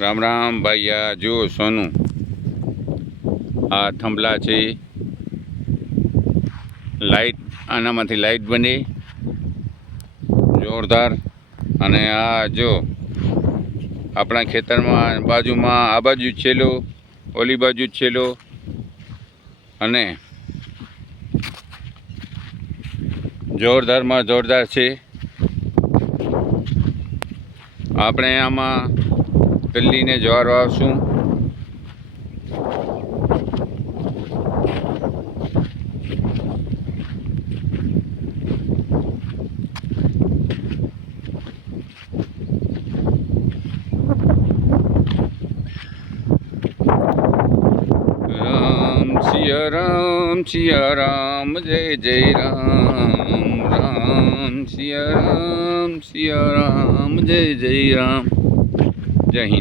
રામ રામ ભાઈયા, જુઓ સોનું આ થંભલા છે, લાઈટ આનામાંથી લાઈટ બને જોરદાર. અને આ જો આપણા ખેતરમાં બાજુમાં આ બાજુ છેલ્લો, ઓલી બાજુ છેલ્લો, અને જોરદારમાં જોરદાર છે. આપણે આમાં કલ્લીને જ્વાર વાવશું. રામ સિયા રામ જય જય રામ. રામ સિયા રામ જય જય રામ.